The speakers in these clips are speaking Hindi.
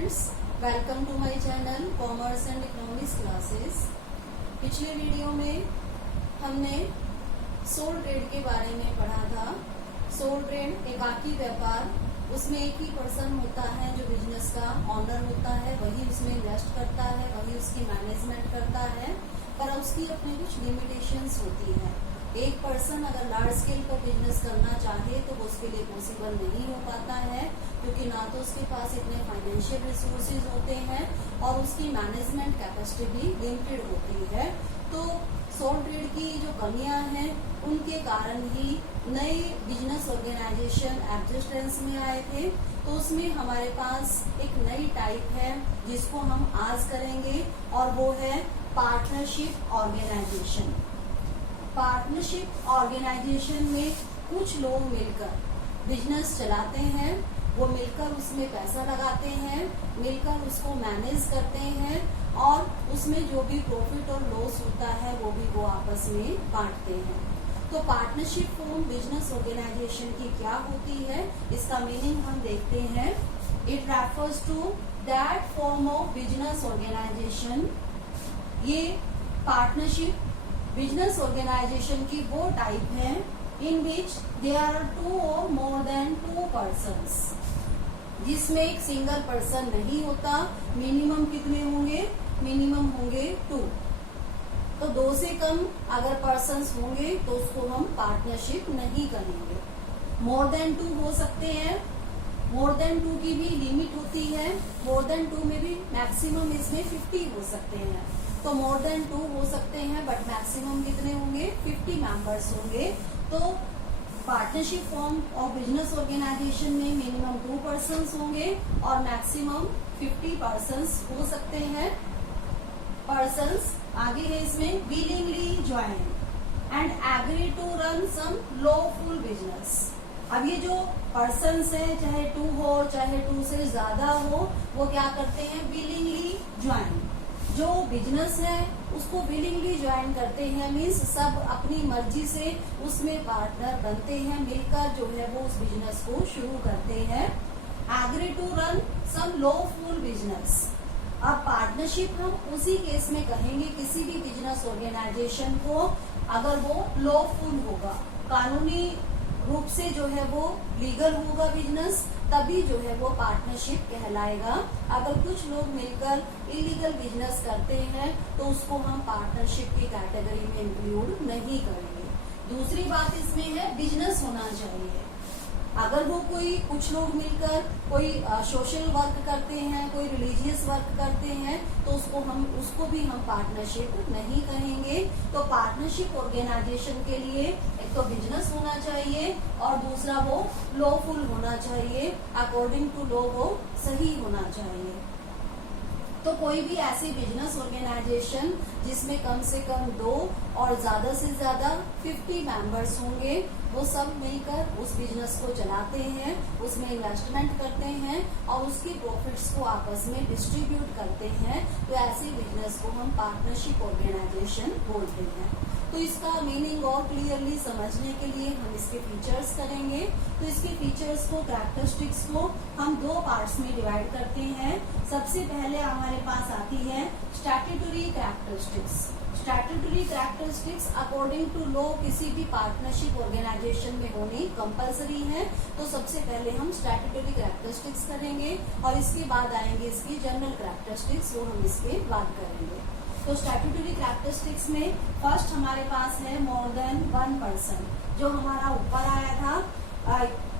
Students, welcome to my channel commerce and economics classes. पिछले वीडियो में हमने सोल ट्रेड के बारे में पढ़ा था। सोल ट्रेड एकाकी व्यापार, उसमें एक ही पर्सन होता है जो बिजनेस का ऑनर होता है, वही उसमें इन्वेस्ट करता है, वही उसकी मैनेजमेंट करता है, पर उसकी अपनी कुछ लिमिटेशंस होती है। एक पर्सन अगर लार्ज स्केल पर बिजनेस करना चाहे तो वो उसके लिए पॉसिबल नहीं हो पाता है, क्योंकि ना तो उसके पास इतने फाइनेंशियल रिसोर्सेज होते हैं और उसकी मैनेजमेंट कैपेसिटी भी लिमिटेड होती है। तो सोल ट्रेड की जो कमियां हैं उनके कारण ही नए बिजनेस ऑर्गेनाइजेशन एग्जिस्टेंस में आए थे। तो उसमें हमारे पास एक नई टाइप है जिसको हम आज करेंगे, और वो है पार्टनरशिप ऑर्गेनाइजेशन। पार्टनरशिप ऑर्गेनाइजेशन में कुछ लोग मिलकर बिजनेस चलाते हैं, वो मिलकर उसमें पैसा लगाते हैं, मिलकर उसको मैनेज करते हैं, और उसमें जो भी प्रॉफिट और लॉस होता है वो भी वो आपस में बांटते हैं। तो पार्टनरशिप फॉर्म बिजनेस ऑर्गेनाइजेशन की क्या होती है, इसका मीनिंग हम देखते हैं। It refers to that form of business organisation. ये पार्टनरशिप बिजनेस ऑर्गेनाइजेशन की वो टाइप है in which there are two or more then to persons, जिसमें एक सिंगल पर्सन नहीं होता। मिनिमम कितने होंगे? मिनिमम होंगे 2। तो 2 से कम अगर पर्सन्स होंगे तो उसको हम पार्टनरशिप नहीं करेंगे। मोर देन 2 हो सकते हैं, मोर देन 2 की भी लिमिट होती है। मोर देन 2 में भी मैक्सिमम इसमें 50 हो सकते हैं। तो मोर देन 2 हो सकते हैं, बट मैक्सिमम कितने होंगे? 50 मेंबर्स होंगे। तो partnership form of business organisation में मिनिमम 2 पर्सन्स होंगे और मैक्सिमम 50 पर्सन्स हो सकते हैं। पर्सन्स आगे है इसमें willingly join and agree to run some lawful business. अब ये जो पर्सन्स है, चाहे 2 हो चाहे 2 से ज्यादा हो, वो क्या करते हैं? Willingly join. जो बिजनेस है उसको विलिंगली ज्वाइन करते हैं, मीन्स सब अपनी मर्जी से उसमें पार्टनर बनते हैं, मिलकर जो है वो उस बिजनेस को शुरू करते हैं। Agree to run some lawful business. अब पार्टनरशिप हम उसी केस में कहेंगे किसी भी बिजनेस ऑर्गेनाइजेशन को अगर वो लॉफुल होगा, कानूनी रूप से जो है वो लीगल होगा बिजनेस, तभी जो है वो पार्टनरशिप कहलाएगा। अगर कुछ लोग मिलकर इलीगल बिजनेस करते हैं तो उसको हम पार्टनरशिप की कैटेगरी में इंक्लूड नहीं करेंगे। दूसरी बात इसमें है बिजनेस होना चाहिए। अगर वो कोई कुछ लोग मिलकर कोई सोशल वर्क करते हैं, कोई रिलीजियस वर्क करते हैं, तो उसको भी हम पार्टनरशिप नहीं कहेंगे। तो पार्टनरशिप ऑर्गेनाइजेशन के लिए एक तो बिजनेस होना चाहिए और दूसरा वो लॉफुल होना चाहिए, अकॉर्डिंग टू लॉ वो सही होना चाहिए। तो कोई भी ऐसी बिजनेस ऑर्गेनाइजेशन जिसमें कम से कम 2 और ज्यादा से ज्यादा 50 मेंबर्स होंगे, वो सब मिलकर उस बिजनेस को चलाते हैं, उसमें इन्वेस्टमेंट करते हैं और उसकी प्रॉफिट्स को आपस में डिस्ट्रीब्यूट करते हैं, तो ऐसे बिजनेस को हम पार्टनरशिप ऑर्गेनाइजेशन बोलते हैं। तो इसका मीनिंग और क्लियरली समझने के लिए हम इसके फीचर्स करेंगे। तो इसके फीचर्स को, कैरेक्टरिस्टिक्स को हम 2 पार्ट्स में डिवाइड करते हैं। सबसे पहले हमारे पास आती है statutory characteristics. Statutory characteristics according to law किसी भी पार्टनरशिप ऑर्गेनाइजेशन में होनी कंपलसरी है। तो सबसे पहले हम स्टैट्यूटरी कैरेक्टरिस्टिक्स करेंगे और इसके बाद आएंगे इसकी जनरल कैरेक्टरिस्टिक्स, वो हम इसके बाद करेंगे। तो स्टैट्यूटरी कैरेक्टरिस्टिक्स में फर्स्ट हमारे पास है मोर देन 1 पर्सन, जो हमारा ऊपर आया था।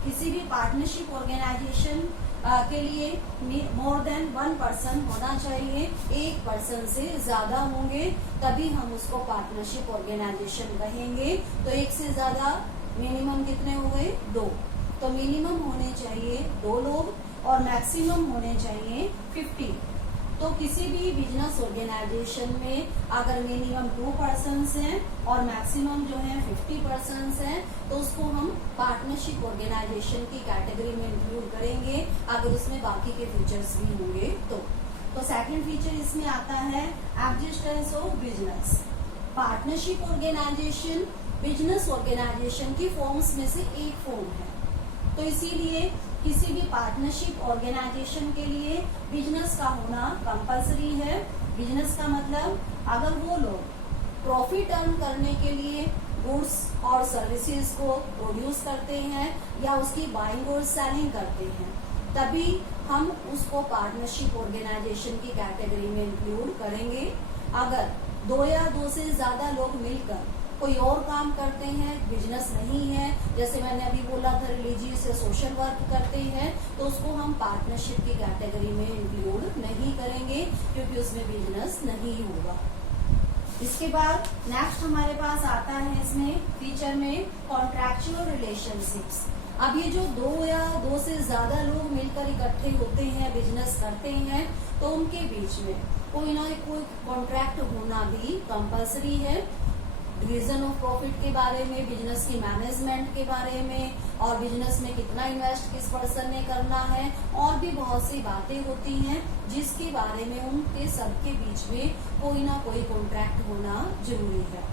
किसी भी पार्टनरशिप ऑर्गेनाइजेशन के लिए मोर देन 1 पर्सन होना चाहिए। एक पर्सन से ज्यादा होंगे तभी हम उसको पार्टनरशिप ऑर्गेनाइजेशन कहेंगे। तो एक से ज्यादा मिनिमम कितने हो गए? 2। तो मिनिमम होने चाहिए 2 लोग और मैक्सिमम होने चाहिए 50। तो किसी भी बिजनेस ऑर्गेनाइजेशन में अगर मिनिमम 2 पर्सन्स हैं और मैक्सिमम जो है 50 पर्सन्स हैं, तो उसको हम पार्टनरशिप ऑर्गेनाइजेशन की कैटेगरी में इंक्लूड करेंगे, अगर उसमें बाकी के फीचर्स भी होंगे तो सेकंड फीचर इसमें आता है existence of business. Partnership organisation business organisation की फॉर्म्स में से एक फॉर्म है, तो इसीलिए किसी भी पार्टनरशिप ऑर्गेनाइजेशन के लिए बिजनेस का होना कंपलसरी है। बिजनेस का मतलब अगर वो लोग प्रॉफिट अर्न करने के लिए गुड्स और सर्विसेज को प्रोड्यूस करते हैं या उसकी बाइंग और सेलिंग करते हैं, तभी हम उसको पार्टनरशिप ऑर्गेनाइजेशन की कैटेगरी में इंक्लूड करेंगे। अगर दो या दो से ज्यादा लोग मिलकर कोई और काम करते हैं, बिजनेस नहीं है, जैसे मैंने अभी बोला था रिलीजियस या सोशल वर्क करते हैं, तो उसको हम पार्टनरशिप की कैटेगरी में इंक्लूड नहीं करेंगे क्योंकि उसमें बिजनेस नहीं होगा। इसके बाद नेक्स्ट हमारे पास आता है इसमें फीचर में कॉन्ट्रैक्चुअल रिलेशनशिप्स। अब ये जो दो या दो से ज्यादा लोग मिलकर इकट्ठे होते हैं, बिजनेस करते हैं, तो उनके बीच में कोई ना कोई कॉन्ट्रैक्ट होना भी कंपलसरी है। डिवीजन ऑफ प्रॉफिट के बारे में, बिजनेस की मैनेजमेंट के बारे में, और बिजनेस में कितना इन्वेस्ट किस पर्सन ने करना है, और भी बहुत सी बातें होती हैं जिसके बारे में उनके सबके बीच में कोई ना कोई कॉन्ट्रैक्ट होना जरूरी है।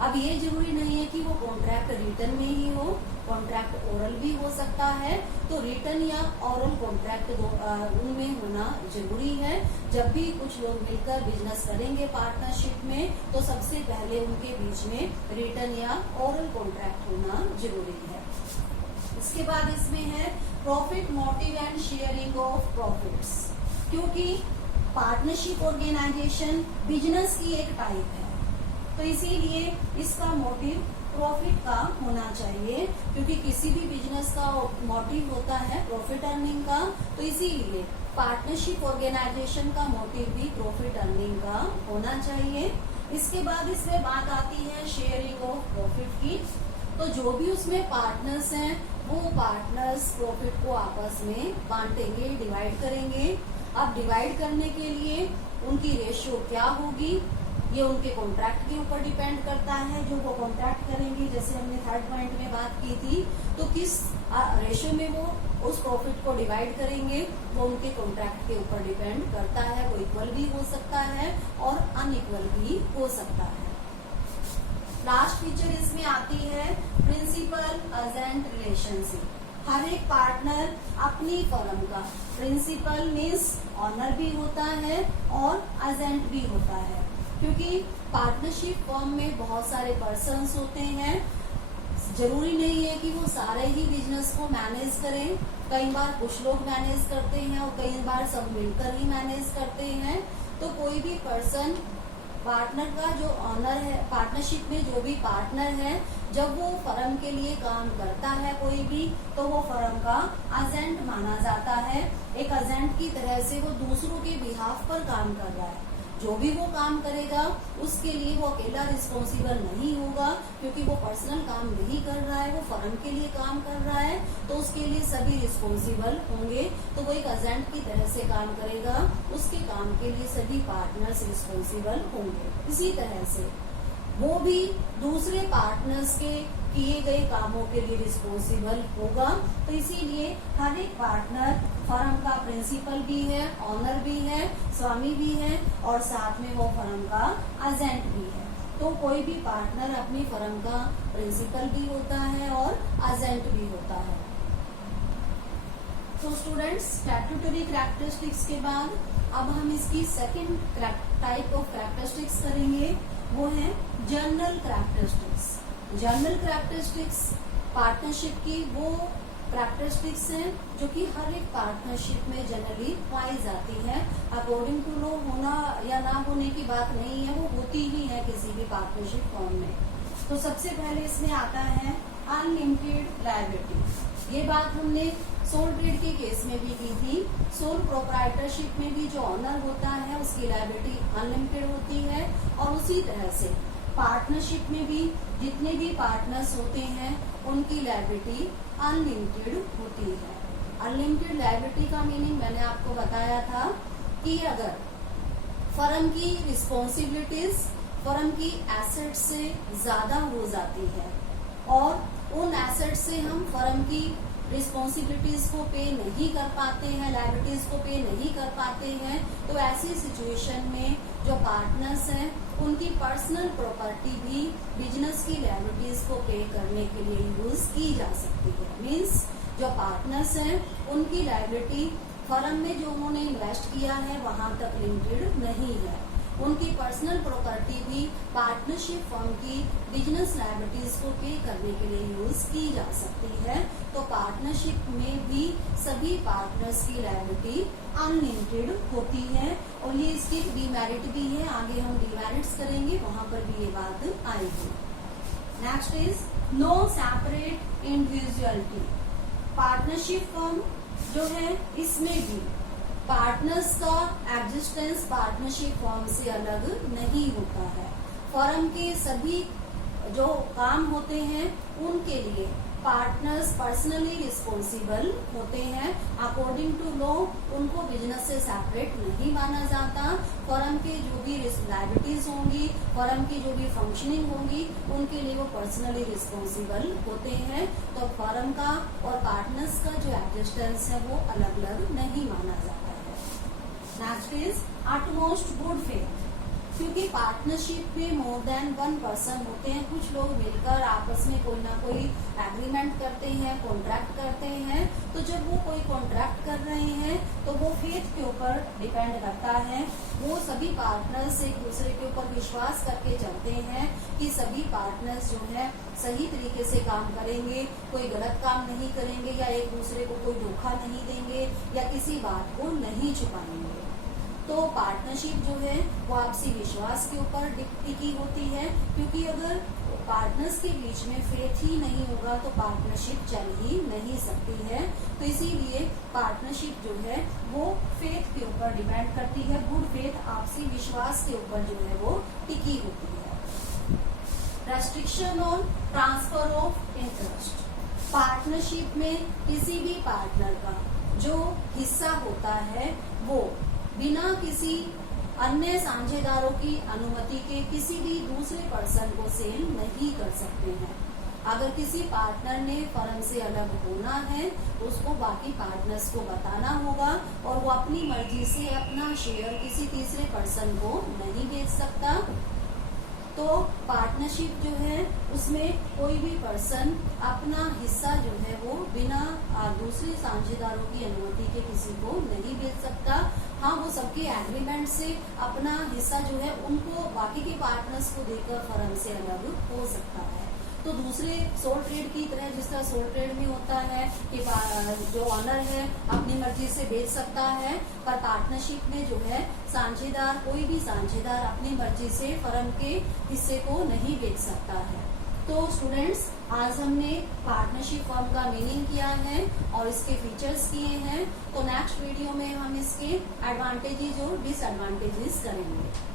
अब ये जरूरी नहीं है कि वो कॉन्ट्रैक्ट रिटन में ही हो, कॉन्ट्रैक्ट ओरल भी हो सकता है। तो रिटन या ओरल कॉन्ट्रैक्ट उनमें होना जरूरी है। जब भी कुछ लोग मिलकर बिजनेस करेंगे पार्टनरशिप में, तो सबसे पहले उनके बीच में रिटन या ओरल कॉन्ट्रैक्ट होना जरूरी है। इसके बाद इसमें है profit motive and sharing of profits. क्योंकि पार्टनरशिप ऑर्गेनाइजेशन बिजनेस की एक टाइप है, तो इसीलिए इसका मोटिव प्रॉफिट का होना चाहिए। क्योंकि किसी भी बिजनेस का मोटिव होता है प्रॉफिट अर्निंग का, तो इसीलिए पार्टनरशिप ऑर्गेनाइजेशन का मोटिव भी प्रॉफिट अर्निंग का होना चाहिए। इसके बाद इसमें बात आती है शेयरिंग ऑफ प्रॉफिट की। तो जो भी उसमें पार्टनर्स हैं, वो पार्टनर्स प्रॉफिट को आपस में बांटेंगे, डिवाइड करेंगे। अब डिवाइड करने के लिए उनकी रेशियो क्या होगी, ये उनके कॉन्ट्रैक्ट के ऊपर डिपेंड करता है। जो वो कॉन्ट्रैक्ट करेंगे, जैसे हमने थर्ड पॉइंट में बात की थी, तो किस रेशियो में वो उस प्रॉफिट को डिवाइड करेंगे, वो उनके कॉन्ट्रैक्ट के ऊपर डिपेंड करता है। वो इक्वल भी हो सकता है और अनइक्वल भी हो सकता है। लास्ट फीचर इसमें आती है प्रिंसिपल एजेंट रिलेशनशिप। हर एक पार्टनर अपनी फर्म का प्रिंसिपल मीन्स ऑनर भी होता है और एजेंट भी होता है। क्योंकि पार्टनरशिप फर्म में बहुत सारे पर्सन्स होते हैं, जरूरी नहीं है कि वो सारे ही बिजनेस को मैनेज करें। कई बार कुछ लोग मैनेज करते हैं और कई बार सब मिलकर ही मैनेज करते हैं। तो कोई भी पर्सन पार्टनर का जो ऑनर है, पार्टनरशिप में जो भी पार्टनर है, जब वो फर्म के लिए काम करता है कोई भी, तो वो फर्म का एजेंट माना जाता है। एक एजेंट की तरह से वो दूसरों के बिहाफ पर काम कर रहा है। जो भी वो काम करेगा उसके लिए वो अकेला रिस्पॉन्सिबल नहीं होगा, क्योंकि वो पर्सनल काम नहीं कर रहा है, वो फर्म के लिए काम कर रहा है, तो उसके लिए सभी रिस्पॉन्सिबल होंगे। तो वो एक एजेंट की तरह से काम करेगा, उसके काम के लिए सभी पार्टनर्स रिस्पॉन्सिबल होंगे। इसी तरह से वो भी दूसरे पार्टनर्स के किए गए कामों के लिए रिस्पॉन्सिबल होगा। तो इसीलिए हर एक पार्टनर फर्म का प्रिंसिपल भी है, ऑनर भी है, स्वामी भी है, और साथ में वो फर्म का एजेंट भी है। तो कोई भी पार्टनर अपनी फर्म का प्रिंसिपल भी होता है और एजेंट भी होता है। तो स्टूडेंट्स, स्टैट्यूटरी कैरेक्टरिस्टिक्स के बाद अब हम इसकी सेकंड टाइप ऑफ कैरेक्टरिस्टिक्स करेंगे, वो है general characteristics. General characteristics partnership की वो कैरेक्टरिस्टिक्स हैं जो कि हर एक पार्टनरशिप में जनरली पाई जाती है। अकॉर्डिंग टू लॉ होना या ना होने की बात नहीं है, वो होती ही है किसी भी पार्टनरशिप फॉर्म में। तो सबसे पहले इसमें आता है अनलिमिटेड लायबिलिटी। ये बात हमने सोल ट्रेड के केस में भी की थी। सोल प्रोप्राइटरशिप में भी जो ऑनर होता है उसकी लायबिलिटी अनलिमिटेड होती है, और उसी तरह से पार्टनरशिप में भी जितने भी पार्टनर्स होते हैं उनकी लायबिलिटी अनलिमिटेड होती है। अनलिमिटेड लायबिलिटी का मीनिंग मैंने आपको बताया था कि अगर फर्म की रिस्पॉन्सिबिलिटीज फर्म की एसेट से ज्यादा हो जाती है और उन एसेट से हम फर्म की रिस्पॉन्सिबिलिटीज को पे नहीं कर पाते हैं, लायबिलिटीज को पे नहीं कर पाते हैं, तो ऐसी सिचुएशन में जो पार्टनर्स हैं उनकी पर्सनल प्रॉपर्टी भी बिजनेस की लायबिलिटीज को पे करने के लिए यूज की जा सकती है। मीन्स जो पार्टनर्स हैं उनकी लायबिलिटी फर्म में जो उन्होंने इन्वेस्ट किया है वहां तक लिमिटेड नहीं है। उनकी पर्सनल प्रॉपर्टी भी पार्टनरशिप फर्म की बिजनेस लायबिलिटीज को पे करने के लिए यूज की जा सकती है। तो पार्टनरशिप में भी सभी पार्टनर्स की लायबिलिटी अनलिमिटेड होती है और ये इसकी डीमेरिट भी है, आगे हम डीमेरिट्स करेंगे वहां पर भी ये बात आएगी। Next is no separate individuality. Partnership firm जो है इसमें भी पार्टनर्स का एग्जिस्टेंस पार्टनरशिप फर्म से अलग नहीं होता है। फर्म के सभी जो काम होते हैं उनके लिए पार्टनर्स पर्सनली रिस्पॉन्सिबल होते हैं। अकॉर्डिंग टू लॉ उनको बिजनेस से सेपरेट नहीं माना जाता। फर्म के जो भी लायबिलिटीज होंगी, फर्म की जो भी फंक्शनिंग होंगी, उनके लिए वो पर्सनली रिस्पॉन्सिबल होते हैं। तो फर्म का और पार्टनर्स का जो एग्जिस्टेंस है वो अलग अलग नहीं माना जाता है। Next is utmost good faith. क्योंकि पार्टनरशिप में मोर देन वन पर्सन होते हैं, कुछ लोग मिलकर आपस में कोई ना कोई एग्रीमेंट करते हैं, कॉन्ट्रैक्ट करते हैं। तो जब वो कोई कॉन्ट्रैक्ट कर रहे हैं तो वो फेथ के ऊपर डिपेंड करता है। वो सभी पार्टनर्स एक दूसरे के ऊपर विश्वास करके चलते हैं कि सभी पार्टनर्स जो है सही तरीके से काम करेंगे, कोई गलत काम नहीं करेंगे या एक दूसरे को कोई धोखा नहीं देंगे या किसी बात को नहीं छुपाएंगे। तो पार्टनरशिप जो है वो आपसी विश्वास के ऊपर टिकी होती है। क्योंकि अगर पार्टनर्स के बीच में फेथ ही नहीं होगा तो पार्टनरशिप चल ही नहीं सकती है। तो इसीलिए पार्टनरशिप जो है वो फेथ के ऊपर डिपेंड करती है। गुड फेथ आपसी विश्वास के ऊपर जो है वो टिकी होती है। Restriction on transfer of interest. Partnership में किसी भी पार्टनर का जो हिस्सा होता है वो बिना किसी अन्य साझेदारों की अनुमति के किसी भी दूसरे पर्सन को सेल नहीं कर सकते हैं। अगर किसी पार्टनर ने फर्म से अलग होना है उसको बाकी पार्टनर्स को बताना होगा और वो अपनी मर्जी से अपना शेयर किसी तीसरे पर्सन को नहीं बेच सकता। तो पार्टनरशिप जो है उसमें कोई भी पर्सन अपना हिस्सा जो है वो बिना दूसरे साझेदारों की अनुमति के किसी को नहीं बेच सकता। हाँ, वो सबके एग्रीमेंट से अपना हिस्सा जो है उनको बाकी के पार्टनर्स को देकर फर्म से अलग हो सकता है। तो दूसरे सोल ट्रेड की तरह जिस तरह सोल ट्रेड में होता है कि जो ऑनर है अपनी मर्जी से बेच सकता है, पर पार्टनरशिप में जो है साझेदार कोई भी साझेदार अपनी मर्जी से फर्म के हिस्से को नहीं बेच सकता है। तो स्टूडेंट्स, आज हमने पार्टनरशिप फर्म का मीनिंग किया है और इसके फीचर्स किए हैं। तो नेक्स्ट वीडियो में हम इसके एडवांटेजेस और डिसएडवांटेजेस करेंगे।